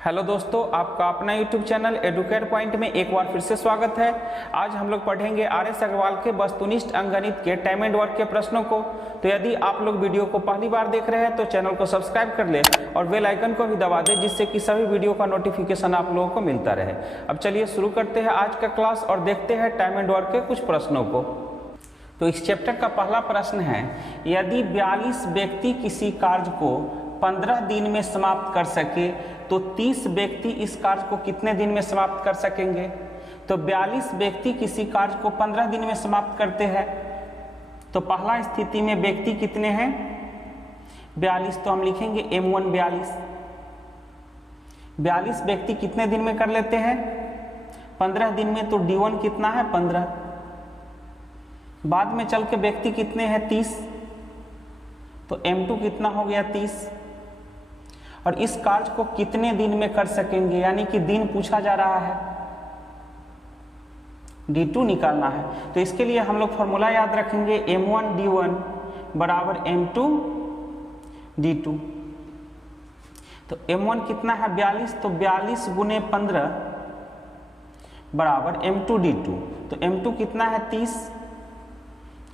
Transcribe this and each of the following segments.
Hello दोस्तों, आपका अपना यूट्यूब चैनल एडुकेट पॉइंट में एक बार फिर से स्वागत है। आज हम लोग पढ़ेंगे आर.एस. अग्रवाल के वस्तुनिष्ठ अंकगणित के टाइम एंड वर्क के प्रश्नों को। तो यदि आप लोग वीडियो को पहली बार देख रहे हैं तो चैनल को सब्सक्राइब कर ले और बेल आइकन को भी दबा दें, जिससे कि सभी वीडियो का नोटिफिकेशन आप लोगों को मिलता रहे। अब चलिए शुरू करते हैं आज का क्लास और देखते हैं टाइम एंड वर्क के कुछ प्रश्नों को। तो इस चैप्टर का पहला प्रश्न है, यदि 42 व्यक्ति किसी कार्य को 15 दिन में समाप्त कर सके तो 30 व्यक्ति इस कार्य को कितने दिन में समाप्त कर सकेंगे। तो 42 व्यक्ति किसी कार्य को 15 दिन में समाप्त करते हैं। तो पहला स्थिति में व्यक्ति कितने हैं? 42। तो हम लिखेंगे M1 42। 42 व्यक्ति कितने दिन में कर लेते हैं? 15 दिन में। तो D1 कितना है? 15। बाद में चल के व्यक्ति कितने हैं? 30। तो M2 कितना हो गया? 30। और इस कार्य को कितने दिन में कर सकेंगे, यानी कि दिन पूछा जा रहा है, D2 निकालना है। तो इसके लिए हम लोग फॉर्मूला याद रखेंगे, M1 D1 बराबर M2 D2। तो M1 कितना है? 42। तो 42 गुने 15 बराबर M2 D2। तो M2 कितना है? 30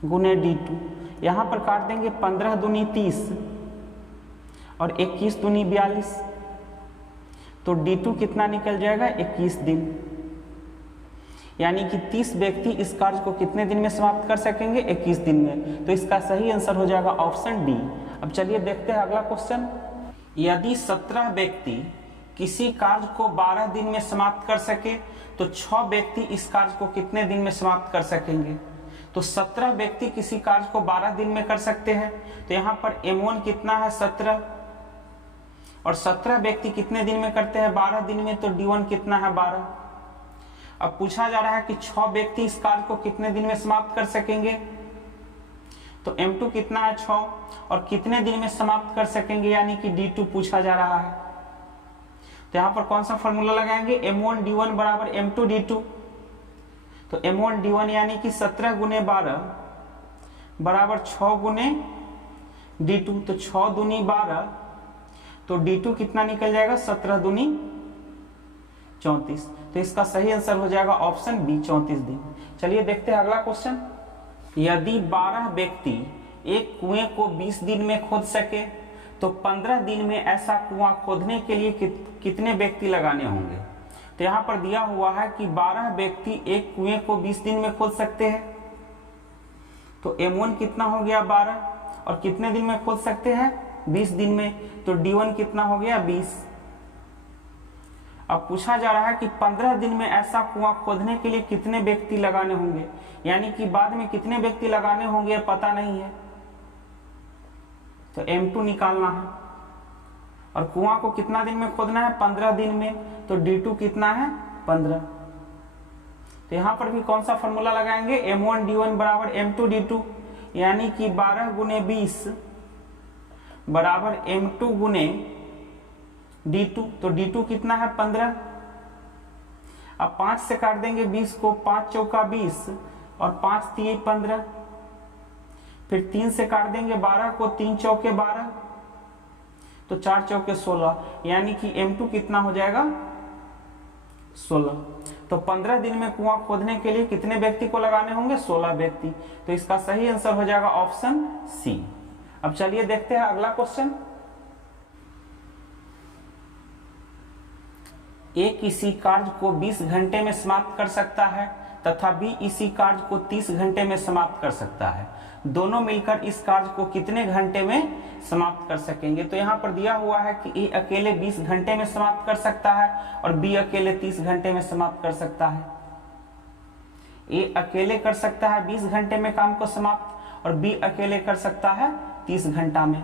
गुने D2। यहाँ पर काट देंगे 15 दूनी 30 और 21 दूनी 42। तो D2 कितना निकल जाएगा? 21 दिन। यानी कि 30 व्यक्ति इस कार्य को कितने दिन में समाप्त कर सकेंगे? 21 दिन में। तो इसका सही आंसर हो जाएगा ऑप्शन डी। अब चलिए देखते हैं अगला क्वेश्चन। यदि 17 व्यक्ति किसी कार्य को 12 दिन में समाप्त कर सके तो 6 व्यक्ति इस कार्य को कितने दिन में समाप्त कर सकेंगे। तो 17 व्यक्ति किसी कार्य को 12 दिन में कर सकते हैं। तो यहाँ पर M1 कितना है? 17। और 17 व्यक्ति कितने दिन में करते हैं? 12 दिन में। तो D1 कितना है? 12। अब पूछा जा रहा है कि 6 व्यक्ति इस कार्य को कितने दिन में समाप्त कर सकेंगे। तो M2 कितना है? 6। और कितने दिन में समाप्त कर सकेंगे, यानी कि D2 पूछा जा रहा है। तो यहाँ पर कौन सा फॉर्मूला लगाएंगे? M1 D1 बराबर M2 D2। तो M1 D1 यानी कि 17 गुने 12 बराबर 6 गुने D2। तो 6 दूनी 12। तो D2 कितना निकल जाएगा? 17 दूनी 34। तो इसका सही आंसर हो जाएगा ऑप्शन बी, 34 दिन। चलिए देखते हैं अगला क्वेश्चन। यदि 12 व्यक्ति एक कुएं को 20 दिन में खोद सके तो 15 दिन में ऐसा कुआं खोदने के लिए कितने व्यक्ति लगाने होंगे। तो यहाँ पर दिया हुआ है कि 12 व्यक्ति एक कुएं को 20 दिन में खोद सकते हैं। तो M1 कितना हो गया? 12। और कितने दिन में खोद सकते हैं? 20 दिन में। तो D1 कितना हो गया? 20। अब पूछा जा रहा है कि 15 दिन में ऐसा कुआं खोदने के लिए कितने व्यक्ति लगाने होंगे, यानी कि बाद में कितने व्यक्ति लगाने होंगे पता नहीं है। तो M2 निकालना है। और कुआं को कितना दिन में खोदना है? 15 दिन में। तो D2 कितना है? 15। तो यहां पर भी कौन सा फॉर्मूला लगाएंगे? M1 D1 बराबर M2 D2, यानी कि 12 गुने 20 बराबर M2 गुने D2। तो D2 कितना है? 15। अब 5 से काट देंगे 20 को, 5 चौका 20 और 5 तिये 15। फिर 3 से काट देंगे 12 को, 3 चौके 12, तो 4 चौके 16, यानी कि M2 कितना हो जाएगा? 16। तो 15 दिन में कुआं खोदने के लिए कितने व्यक्ति को लगाने होंगे? 16 व्यक्ति। तो इसका सही आंसर हो जाएगा ऑप्शन सी। अब चलिए देखते हैं अगला क्वेश्चन। ए किसी कार्य को 20 घंटे में समाप्त कर सकता है तथा बी इसी कार्य को 30 घंटे में समाप्त कर सकता है। दोनों मिलकर इस कार्य को कितने घंटे में समाप्त कर सकेंगे। तो यहाँ पर दिया हुआ है कि ए अकेले 20 घंटे में समाप्त कर सकता है और बी अकेले 30 घंटे में समाप्त कर सकता है। ए अकेले कर सकता है 20 घंटे में काम को समाप्त और बी अकेले कर सकता है 30 घंटा में।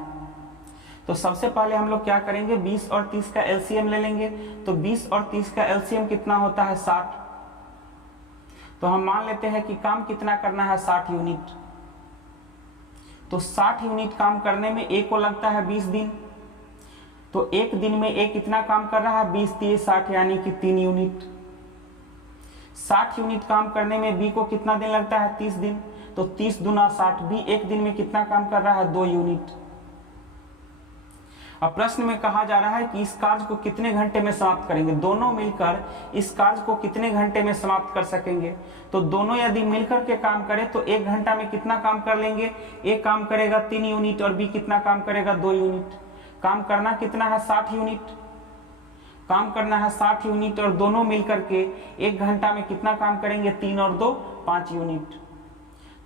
तो सबसे पहले हम लोग क्या करेंगे? 20 और 30 का एलसीएम ले लेंगे। तो 20 और 30 का एलसीएम कितना होता है? 60। तो हम मान लेते हैं कि काम कितना करना है? 60 यूनिट। तो 60 यूनिट काम करने में ए को लगता है 20 दिन। तो एक दिन में ए कितना काम कर रहा है? 20 तिये 60, यानी कि 3 यूनिट। 60 यूनिट काम करने में बी को कितना दिन लगता है? 30 दिन। तो 30 दूना 60, बी एक दिन में कितना काम कर रहा है? 2 यूनिट। अब प्रश्न में कहा जा रहा है कि इस कार्य को कितने घंटे में समाप्त करेंगे, दोनों मिलकर इस कार्य को कितने घंटे में समाप्त कर सकेंगे। तो दोनों यदि मिलकर के काम करें तो 1 घंटा में कितना काम कर लेंगे, ए काम करेगा 3 यूनिट और बी कितना काम करेगा 2 यूनिट। काम करना कितना है 60 यूनिट, काम करना है 60 यूनिट और दोनों मिलकर के 1 घंटा में कितना काम करेंगे, 3 और 2 5 यूनिट।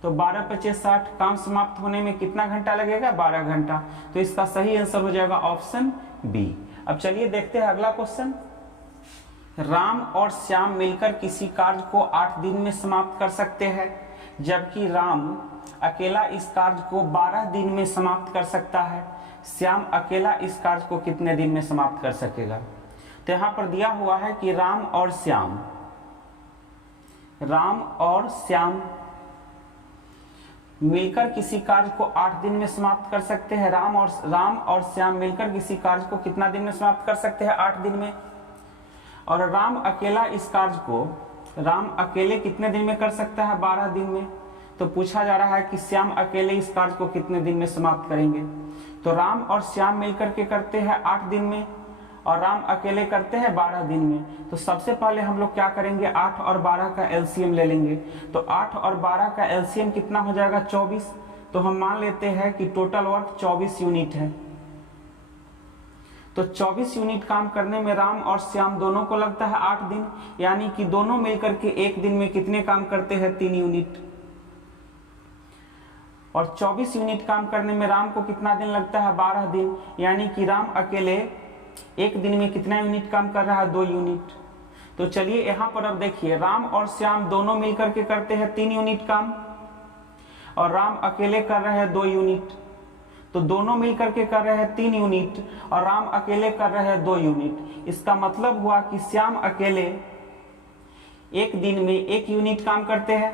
तो 12 × 5 = 60, काम समाप्त होने में कितना घंटा लगेगा, 12 घंटा। तो इसका सही आंसर हो जाएगा ऑप्शन बी। अब चलिए देखते हैं अगला क्वेश्चन। राम और श्याम मिलकर किसी कार्य को 8 दिन में समाप्त कर सकते हैं, जबकि राम अकेला इस कार्य को 12 दिन में समाप्त कर सकता है। श्याम अकेला इस कार्य को कितने दिन में समाप्त कर सकेगा। तो यहां पर दिया हुआ है कि राम और श्याम मिलकर किसी कार्य को 8 दिन में समाप्त कर सकते हैं। राम और श्याम मिलकर किसी कार्य को कितना दिन में समाप्त कर सकते हैं, 8 दिन में। और राम अकेले कितने दिन में कर सकता है, 12 दिन में। तो पूछा जा रहा है कि श्याम अकेले इस कार्य को कितने दिन में समाप्त करेंगे। तो राम और श्याम मिलकर के करते हैं 8 दिन में और राम अकेले करते हैं 12 दिन में। तो सबसे पहले हम लोग क्या करेंगे, 8 और 12 का एलसीएम ले लेंगे। तो 8 और 12 का एलसीएम कितना हो जाएगा, 24। तो हम मान लेते हैं कि टोटल वर्क 24 यूनिट है। तो 24 यूनिट काम करने में राम और श्याम दोनों को लगता है 8 दिन, यानी कि दोनों मिलकर के 1 दिन में कितने काम करते हैं, 3 यूनिट। और 24 यूनिट काम करने में राम को कितना दिन लगता है, 12 दिन, यानी कि राम अकेले 1 दिन में कितना यूनिट काम कर रहा है, 2 यूनिट। तो चलिए यहाँ पर अब देखिए, राम और श्याम दोनों मिलकर के करते हैं 3 यूनिट काम और राम अकेले कर रहे हैं 2 यूनिट। तो दोनों मिलकर के कर रहे हैं 3 यूनिट और राम अकेले कर रहे हैं 2 यूनिट। इसका मतलब हुआ कि श्याम अकेले 1 दिन में 1 यूनिट काम करते हैं।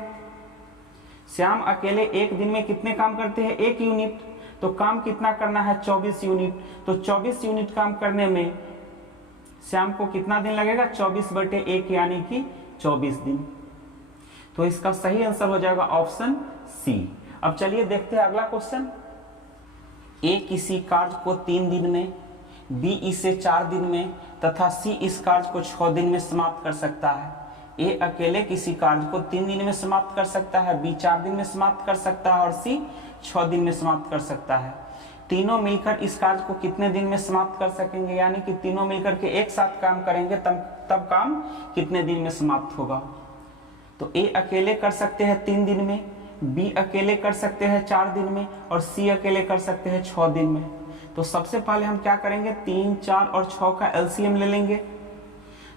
श्याम अकेले 1 दिन में कितने काम करते हैं, 1 यूनिट। तो काम कितना करना है, 24 यूनिट। तो 24 यूनिट काम करने में श्याम को कितना दिन लगेगा, 24/1 यानी कि 24 दिन। तो इसका सही आंसर हो जाएगा ऑप्शन सी। अब चलिए देखते हैं अगला क्वेश्चन। ए किसी कार्य को 3 दिन में, बी इसे 4 दिन में तथा सी इस कार्य को 6 दिन में समाप्त कर सकता है। ए अकेले किसी कार्य को 3 दिन में समाप्त कर सकता है, बी 4 दिन में समाप्त कर सकता है और सी 6 दिन में समाप्त कर सकता है। तीनों मिलकर इस कार्य को कितने दिन में समाप्त कर सकेंगे, यानी कि तीनों मिलकर के एक साथ काम करेंगे तब काम कितने दिन में समाप्त होगा। तो ए अकेले कर सकते हैं 3 दिन में, बी अकेले कर सकते हैं 4 दिन में और सी अकेले कर सकते हैं 6 दिन में। तो सबसे पहले हम क्या करेंगे, 3, 4 और 6 का एलसीएम ले लेंगे।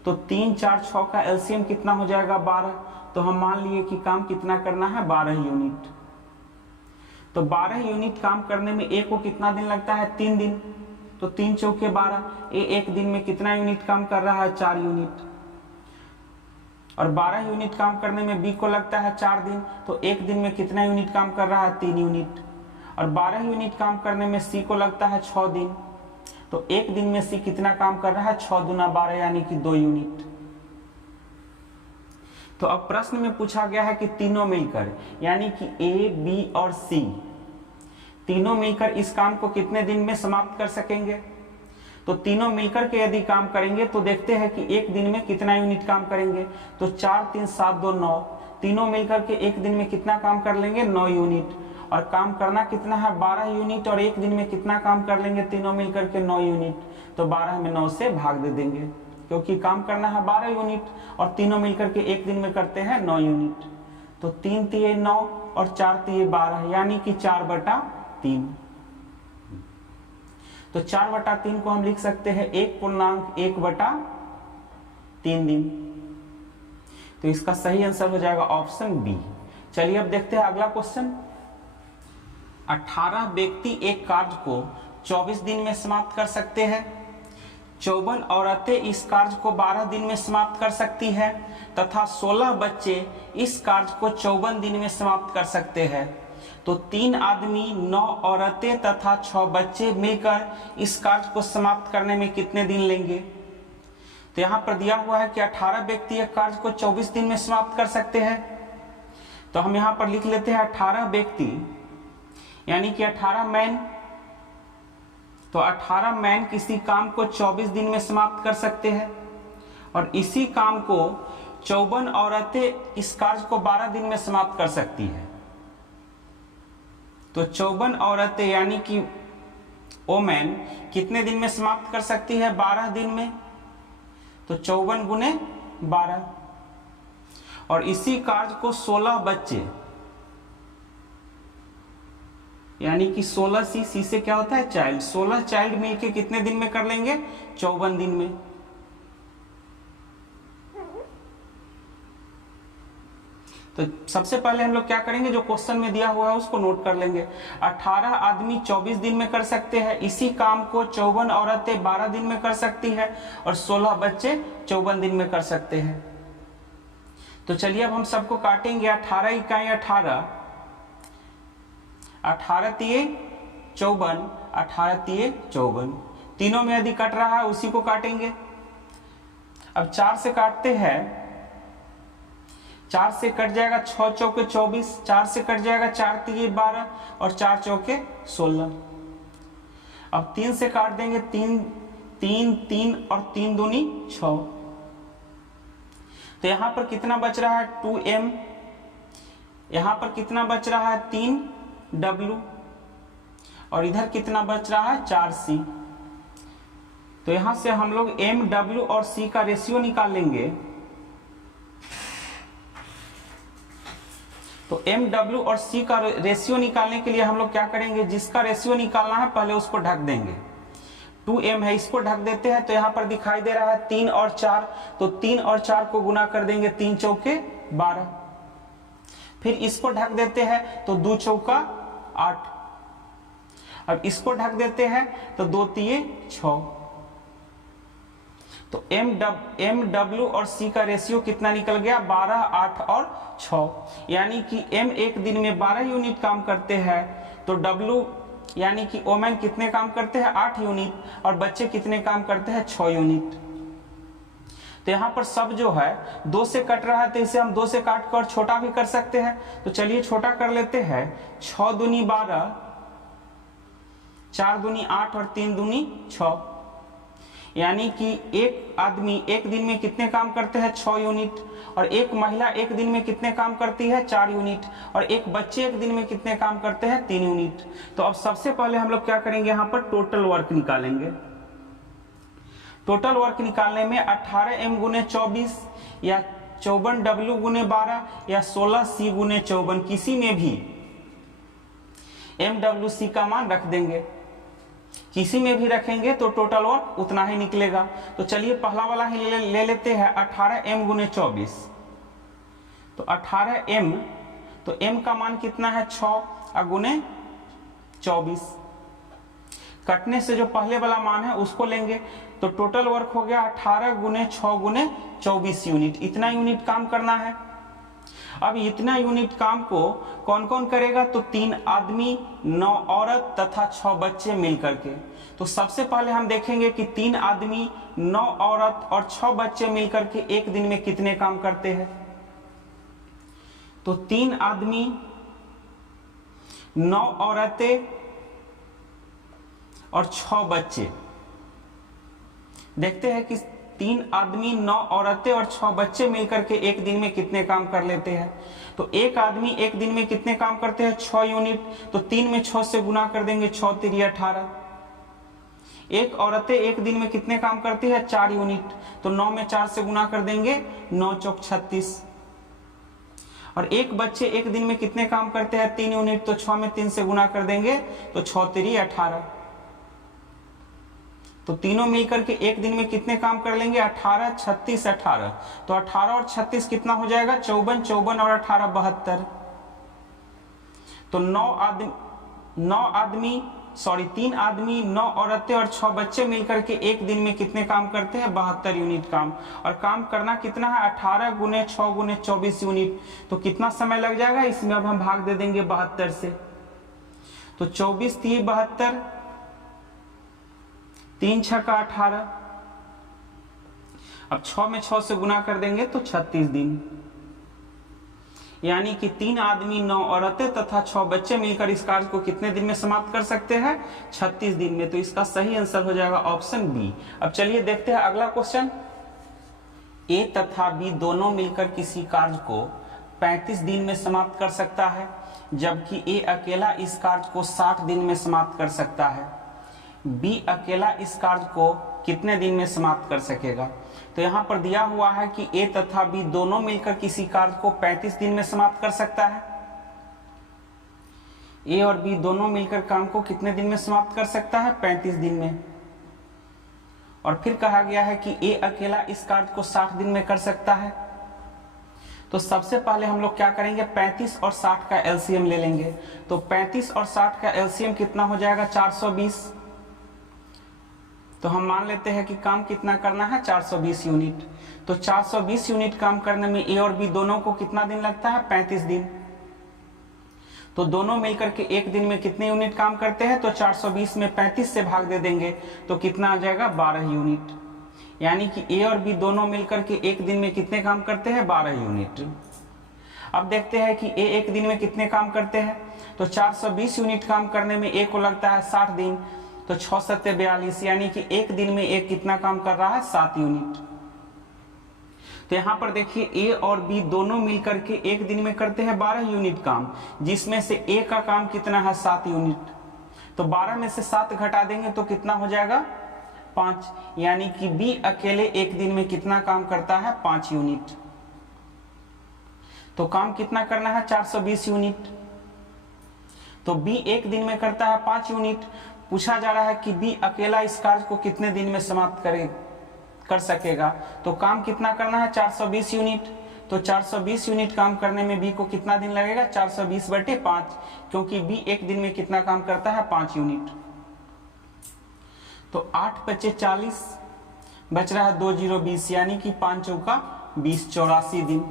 तो 3, 4, 6 का एलसीएम कितना हो जाएगा, 12। तो हम मान लिए कि काम कितना करना है, 12 यूनिट। तो 12 यूनिट काम करने में ए को कितना दिन लगता है, 3 दिन। तो 3 चौके 12, ए 1 दिन में कितना यूनिट काम कर रहा है, 4 यूनिट। और 12 यूनिट काम करने में बी को लगता है 4 दिन। तो 1 दिन में कितना यूनिट काम कर रहा है, 3 यूनिट। और 12 यूनिट काम करने में सी को लगता है 6 दिन। तो 1 दिन में सी कितना काम कर रहा है, 6 दूना 12 यानी कि 2 यूनिट। तो अब प्रश्न में पूछा गया है कि तीनों मिलकर, यानी कि ए, बी और सी तीनों मिलकर इस काम को कितने दिन में समाप्त कर सकेंगे। तो तीनों मिलकर के यदि काम करेंगे तो देखते हैं कि 1 दिन में कितना यूनिट काम करेंगे। तो 4, 3, 7, 2, 9 तीनों मिलकर के 1 दिन में कितना काम कर लेंगे, 9 यूनिट। और काम करना कितना है, 12 यूनिट। और 1 दिन में कितना काम कर लेंगे तीनों मिलकर के, 9 यूनिट। तो 12 में 9 से भाग दे देंगे, क्योंकि काम करना है 12 यूनिट और तीनों मिलकर के 1 दिन में करते हैं 9 यूनिट। तो 3 तिये 9 और 4 तिये 12, यानी कि 4/3। तो 4/3 को हम लिख सकते हैं 1.1/3 दिन। तो इसका सही आंसर हो जाएगा ऑप्शन बी। चलिए अब देखते हैं अगला क्वेश्चन। 18 व्यक्ति एक कार्य को 24 दिन में समाप्त कर सकते हैं। 54 औरतें इस कार्य को 12 दिन में समाप्त कर सकती है तथा 16 बच्चे इस कार्य को 54 दिन में समाप्त कर सकते हैं। तो 3 आदमी, 9 औरतें तथा 6 बच्चे मिलकर इस कार्य को समाप्त करने में कितने दिन लेंगे। तो यहाँ पर दिया हुआ है कि 18 व्यक्ति एक कार्य को 24 दिन में समाप्त कर सकते हैं। तो हम यहाँ पर लिख लेते हैं 18 व्यक्ति, यानी कि 18 मैन तो 18 मैन किसी काम को 24 दिन में समाप्त कर सकते हैं और इसी काम को 54 औरतें इस कार्य को 12 दिन में समाप्त कर सकती है। तो 54 औरतें यानी कि वोमेन कितने दिन में समाप्त कर सकती है? 12 दिन में। तो 54 गुने 12 और इसी कार्य को 16 बच्चे यानी कि 16 सी से क्या होता है? चाइल्ड। 16 चाइल्ड मिलके कितने दिन में कर लेंगे? 54 दिन में। तो सबसे पहले हम लोग क्या करेंगे, जो क्वेश्चन में दिया हुआ है उसको नोट कर लेंगे। 18 आदमी 24 दिन में कर सकते हैं, इसी काम को 54 औरतें 12 दिन में कर सकती है और 16 बच्चे 54 दिन में कर सकते हैं। तो चलिए अब हम सबको काटेंगे। 18 इकाई 18, 18 तिये 54, 18 तिये 54, तीनों में यदि कट रहा है उसी को काटेंगे। अब 4 से काटते हैं, 4 से कट जाएगा 6 चौके 24, 4 से कट जाएगा 4 तिये 12 और 4 चौके 16। अब 3 से काट देंगे, 3 3 3 और 3 दूनी 6। तो यहां पर कितना बच रहा है? 2m। यहां पर कितना बच रहा है? 3w और इधर कितना बच रहा है? 4c। तो यहां से हम लोग m, w और c का रेशियो निकाल लेंगे। तो m, w और c का रेशियो निकालने के लिए हम लोग क्या करेंगे, जिसका रेशियो निकालना है पहले उसको ढक देंगे। 2m है, इसको ढक देते हैं। तो यहाँ पर दिखाई दे रहा है 3 और 4, तो 3 और 4 को गुना कर देंगे, 3 चौके 12। फिर इसको ढक देते हैं तो 2 चौका 8। अब इसको ढक देते हैं तो 2 तिये 6। तो m, w और c का रेशियो कितना निकल गया? 12, 8 और 6। यानी कि m एक दिन में 12 यूनिट काम करते हैं, तो w यानी कि वोमेन कितने काम करते हैं? 8 यूनिट और बच्चे कितने काम करते हैं? 6 यूनिट। तो यहाँ पर सब जो है 2 से कट रहा है, तो इसे हम 2 से काट कर छोटा भी कर सकते हैं। तो चलिए छोटा कर लेते हैं। 6 दूनी 12, 4 दूनी 8 और 3 दूनी 6। यानी कि एक आदमी एक दिन में कितने काम करते हैं? 6 यूनिट। और एक महिला एक दिन में कितने काम करती है? 4 यूनिट। और एक बच्चे एक दिन में कितने काम करते हैं? 3 यूनिट। तो अब सबसे पहले हम लोग क्या करेंगे, यहाँ पर टोटल वर्क निकालेंगे। टोटल वर्क निकालने में 18m गुने 24 या 54w गुने 12 या 16c गुने 54, किसी में भी MWC का मान रख देंगे। किसी में भी रखेंगे तो टोटल वर्क उतना ही निकलेगा। तो चलिए पहला वाला ही ले लेते हैं, 18m गुने 24। तो 18m, तो m का मान कितना है? 6 गुने 24। कटने से जो पहले वाला मान है उसको लेंगे, तो टोटल वर्क हो गया 18 गुने 6 गुने 24 यूनिट। इतना यूनिट काम करना है। अब इतना यूनिट काम को कौन कौन करेगा? तो 3 आदमी, 9 औरत तथा 6 बच्चे मिलकर के। तो सबसे पहले हम देखेंगे कि 3 आदमी, 9 औरत और 6 बच्चे मिलकर के एक दिन में कितने काम करते हैं। तो 3 आदमी, 9 औरतें और 6 बच्चे। देखते हैं कि 3 आदमी, 9 औरतें और 6 बच्चे मिलकर के एक दिन में कितने काम कर लेते हैं। तो एक आदमी एक दिन में कितने काम करते हैं? 6 यूनिट। तो 3 में 6 से गुना कर देंगे, 6 तिरी 18। एक औरतें एक दिन में कितने काम करती है? 4 यूनिट। तो 9 में 4 से गुना कर देंगे, 9 चौक 36। और एक बच्चे एक दिन में कितने काम करते हैं? 3 यूनिट। तो 6 में 3 से गुना कर देंगे, तो 6 तिरी 18। तो तीनों मिलकर के एक दिन में कितने काम कर लेंगे? 18, 36, 18। तो 18 और 36 कितना हो जाएगा? 54, 54 और 18 72। तो 3 आदमी, 9 औरतें और 6 बच्चे मिलकर के एक दिन में कितने काम करते हैं? 72 यूनिट काम। और काम करना कितना है? 18 गुने 6 गुने 24 यूनिट। तो कितना समय लग जाएगा? इसमें अब हम भाग दे देंगे 72 से। तो 24 थी 72, 3 छक्का 18। अब 6 में 6 से गुना कर देंगे तो 36 दिन। यानी कि 3 आदमी, 9 औरतें तथा 6 बच्चे मिलकर इस कार्य को कितने दिन में समाप्त कर सकते हैं? 36 दिन में। तो इसका सही आंसर हो जाएगा ऑप्शन बी। अब चलिए देखते हैं अगला क्वेश्चन। ए तथा बी दोनों मिलकर किसी कार्य को 35 दिन में समाप्त कर सकता है, जबकि ए अकेला इस कार्य को 60 दिन में समाप्त कर सकता है। बी अकेला इस कार्य को कितने दिन में समाप्त कर सकेगा? तो यहाँ पर दिया हुआ है कि ए तथा बी दोनों मिलकर किसी कार्य को 35 दिन में समाप्त कर सकता है। ए और बी दोनों मिलकर काम को कितने दिन में समाप्त कर सकता है? 35 दिन में। और फिर कहा गया है कि ए अकेला इस कार्य को 60 दिन में कर सकता है। तो सबसे पहले हम लोग क्या करेंगे? 35 और 60 का एलसीएम ले लेंगे। तो 35 और 60 का एलसीएम कितना हो जाएगा? 420। तो हम मान लेते हैं कि काम कितना करना है? 420 यूनिट। तो 420 यूनिट काम करने में ए और बी दोनों को कितना दिन लगता है? 35 दिन। तो दोनों मिलकर के एक दिन में कितने यूनिट काम करते हैं? तो 420 में 35 से भाग दे देंगे तो कितना आ जाएगा? 12 यूनिट। यानी कि ए और बी दोनों मिलकर के एक दिन में कितने काम करते हैं? 12 यूनिट। अब देखते हैं कि ए एक दिन में कितने काम करते हैं। तो 420 यूनिट काम करने में ए को लगता है 60 दिन। तो 6 सत्ते 42, यानी कि एक दिन में ए कितना काम कर रहा है? 7 यूनिट। तो यहाँ पर देखिए ए और बी दोनों मिलकर के एक दिन में करते हैं 12 यूनिट काम, जिसमें से ए का काम कितना है? 7 यूनिट। तो 12 में से 7 घटा देंगे तो कितना हो जाएगा? 5। यानी कि बी अकेले एक दिन में कितना काम करता है? 5 यूनिट। तो काम कितना करना है? 420 यूनिट। तो बी एक दिन में करता है 5 यूनिट। पूछा जा रहा है कि बी अकेला इस कार्य को कितने दिन में समाप्त कर सकेगा। तो काम कितना करना है? 420 यूनिट। तो 420 यूनिट काम करने में बी को कितना दिन लगेगा? 420/5, क्योंकि बी एक दिन में कितना काम करता है? 5 यूनिट। तो 8 बचे 40, बच रहा है 2 0 20, यानी कि 5 चौका 20, 84 दिन।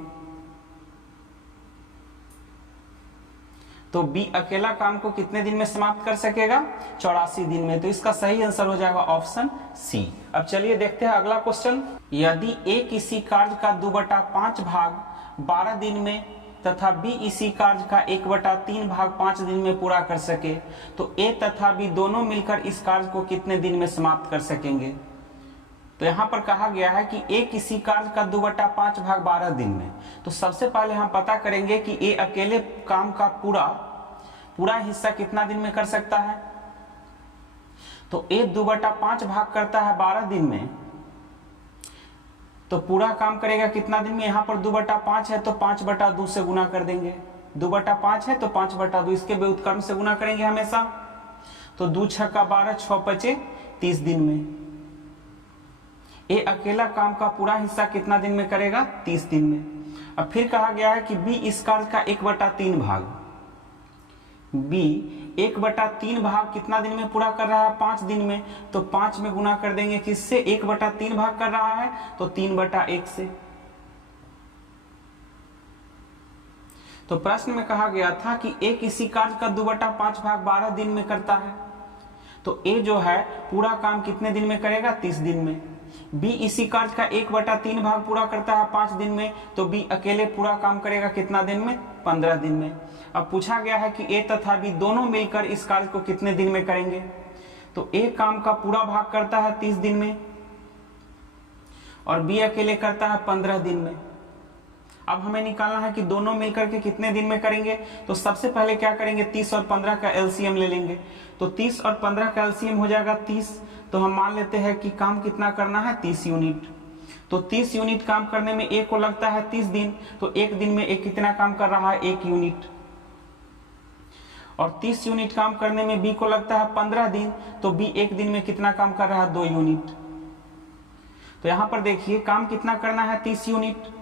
तो बी अकेला काम को कितने दिन में समाप्त कर सकेगा? 84 दिन में। तो इसका सही आंसर हो जाएगा ऑप्शन सी। अब चलिए देखते हैं अगला क्वेश्चन। यदि ए किसी कार्य का 2/5 भाग 12 दिन में तथा बी इसी कार्य का 1/3 भाग 5 दिन में पूरा कर सके, तो ए तथा बी दोनों मिलकर इस कार्य को कितने दिन में समाप्त कर सकेंगे? तो यहाँ पर कहा गया है कि ए किसी कार्य का 2/5 भाग 12 दिन में। तो सबसे पहले हम पता करेंगे कि ए अकेले काम का पूरा हिस्सा कितना दिन में कर सकता है। तो ए 2/5 भाग करता है 12 दिन में, तो पूरा काम करेगा कितना दिन में? यहाँ पर 2/5 है तो 5/2 से गुना कर देंगे। 2/5 है तो 5/2, इसके व्युत्क्रम से गुना करेंगे हमेशा। तो 2 6 का 12, 6 बचे 30 दिन में। ए अकेला काम का पूरा हिस्सा कितना दिन में करेगा? 30 दिन में। अब फिर कहा गया है कि बी इस कार्य का 1/3 भाग, बी 1/3 भाग कितना दिन में पूरा कर रहा है? 5 दिन में। तो 5 में गुना कर देंगे किससे? 1/3 भाग कर रहा है तो 3/1 से। तो प्रश्न में कहा गया था कि ए किसी कार्य का 2/5 भाग 12 दिन में करता है, तो ए जो है पूरा काम कितने दिन में करेगा? 30 दिन में। बी इसी कार्य का 1/3 भाग पूरा करता है 5 दिन में, तो बी अकेले पूरा काम करेगा कितना दिन में? 15 दिन में। अब पूछा गया है कि ए तथा बी दोनों मिलकर इस कार्य को कितने दिन में करेंगे? तो ए काम का पूरा भाग करता है 30 दिन में और बी अकेले करता है 15 दिन में। अब हमें निकालना है कि दोनों मिलकर के कितने दिन में करेंगे। तो सबसे पहले क्या करेंगे? 30 और 15 का एलसीएम ले लेंगे। तो 30 और 15 का एलसीएम हो जाएगा 30। तो हम मान लेते हैं कि काम कितना करना है? 30 यूनिट। तो 30 यूनिट काम करने में ए को लगता है 30 दिन। तो एक दिन में ए कितना काम कर रहा है? 1 यूनिट। और 30 यूनिट काम करने में बी को लगता है 15 दिन। तो बी एक दिन में कितना काम कर रहा है? 2 यूनिट। तो यहां पर देखिए काम कितना करना है? 30 यूनिट।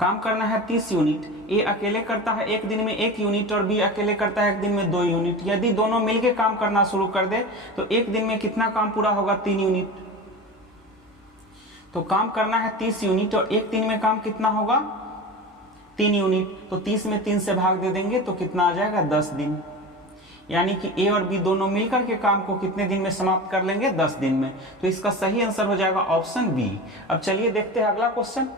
काम करना है 30 यूनिट। ए अकेले करता है एक दिन में 1 यूनिट और बी अकेले करता है एक दिन में 2 यूनिट। यदि दोनों मिलके काम करना शुरू कर दे तो एक दिन में कितना काम पूरा होगा? 3 यूनिट। तो काम करना है 30 यूनिट और एक दिन में काम कितना होगा? 3 यूनिट। तो 30 में 3 से भाग दे देंगे तो कितना आ जाएगा? 10 दिन। यानी कि ए और बी दोनों मिलकर के काम को कितने दिन में समाप्त कर लेंगे? 10 दिन में। तो इसका सही आंसर हो जाएगा ऑप्शन बी। अब चलिए देखते हैं अगला क्वेश्चन।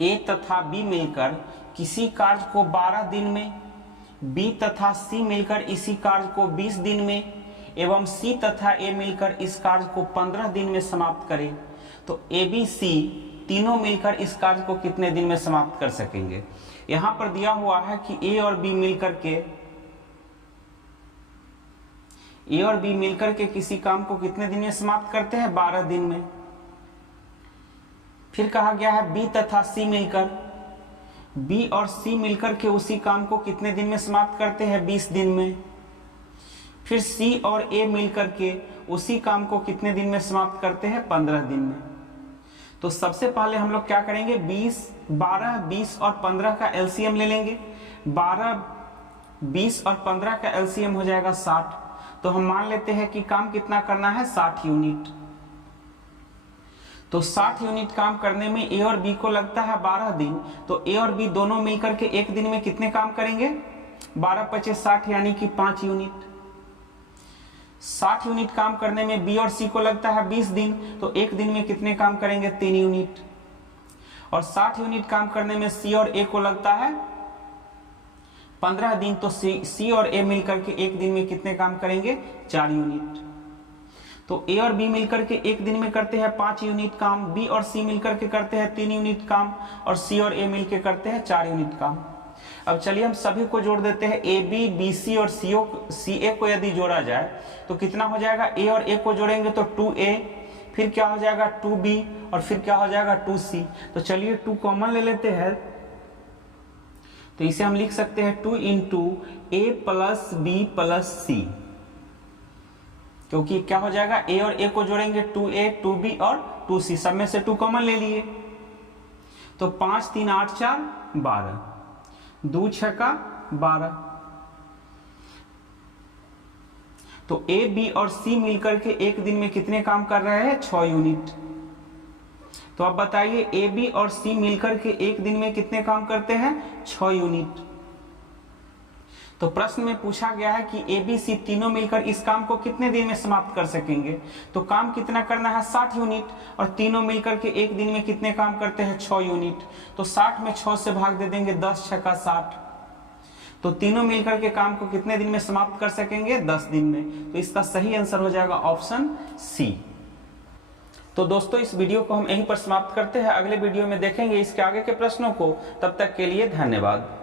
ए तथा बी मिलकर किसी कार्य को 12 दिन में, बी तथा सी मिलकर इसी कार्य को 20 दिन में एवं सी तथा ए मिलकर इस कार्य को 15 दिन में समाप्त करें, तो ए बी सी तीनों मिलकर इस कार्य को कितने दिन में समाप्त कर सकेंगे? यहां पर दिया हुआ है कि ए और बी मिलकर के किसी काम को कितने दिन में समाप्त करते हैं? 12 दिन में। फिर कहा गया है बी तथा सी मिलकर, बी और सी मिलकर के उसी काम को कितने दिन में समाप्त करते हैं? 20 दिन में। फिर सी और ए मिलकर के उसी काम को कितने दिन में समाप्त करते हैं? 15 दिन में। तो सबसे पहले हम लोग क्या करेंगे? 12, 20 और 15 का एलसीएम ले लेंगे। 12, 20 और 15 का एलसीएम हो जाएगा 60। तो हम मान लेते हैं कि काम कितना करना है? 60 यूनिट। तो 60 यूनिट काम करने में ए और बी को लगता है 12 दिन। तो ए और बी दोनों मिलकर के एक दिन में कितने काम करेंगे? 12 × 5 = 60 यानी कि 5 यूनिट। 60 यूनिट काम करने में बी और सी को लगता है 20 दिन। तो एक दिन में कितने काम करेंगे? 3 यूनिट। और 60 यूनिट काम करने में सी और ए को लगता है 15 दिन। तो सी और ए मिलकर के एक दिन में कितने काम करेंगे? 4 यूनिट। तो ए और बी मिलकर के एक दिन में करते हैं 5 यूनिट काम, बी और सी मिलकर के करते हैं 3 यूनिट काम, और सी और ए मिलकर करते हैं 4 यूनिट काम। अब चलिए हम सभी को जोड़ देते हैं। ए बी, बी सी और सी ए को यदि जोड़ा जाए तो कितना हो जाएगा? ए और ए को जोड़ेंगे तो 2a, फिर क्या हो जाएगा? 2b, और फिर क्या हो जाएगा? 2c। तो चलिए 2 कॉमन ले लेते हैं। तो इसे हम लिख सकते हैं 2 × a + b + c, क्योंकि क्या हो जाएगा? ए और ए को जोड़ेंगे 2a, 2b और 2c, सब में से 2 कॉमन ले लिए। तो 5 × 3 = 8, 4 = 12, 2 × 6 = 12। तो ए, बी और सी मिलकर के एक दिन में कितने काम कर रहे हैं? 6 यूनिट। तो अब बताइए ए, बी और सी मिलकर के एक दिन में कितने काम करते हैं? 6 यूनिट। तो प्रश्न में पूछा गया है कि ए, बी, सी तीनों मिलकर इस काम को कितने दिन में समाप्त कर सकेंगे? तो काम कितना करना है? 60 यूनिट। और तीनों मिलकर के एक दिन में कितने काम करते हैं? 6 यूनिट। तो 60 में 6 से भाग दे देंगे, 10 × 6 = 60। तो तीनों मिलकर के काम को कितने दिन में समाप्त कर सकेंगे? 10 दिन में। तो इसका सही आंसर हो जाएगा ऑप्शन सी। तो दोस्तों इस वीडियो को हम यहीं पर समाप्त करते हैं। अगले वीडियो में देखेंगे इसके आगे के प्रश्नों को। तब तक के लिए धन्यवाद।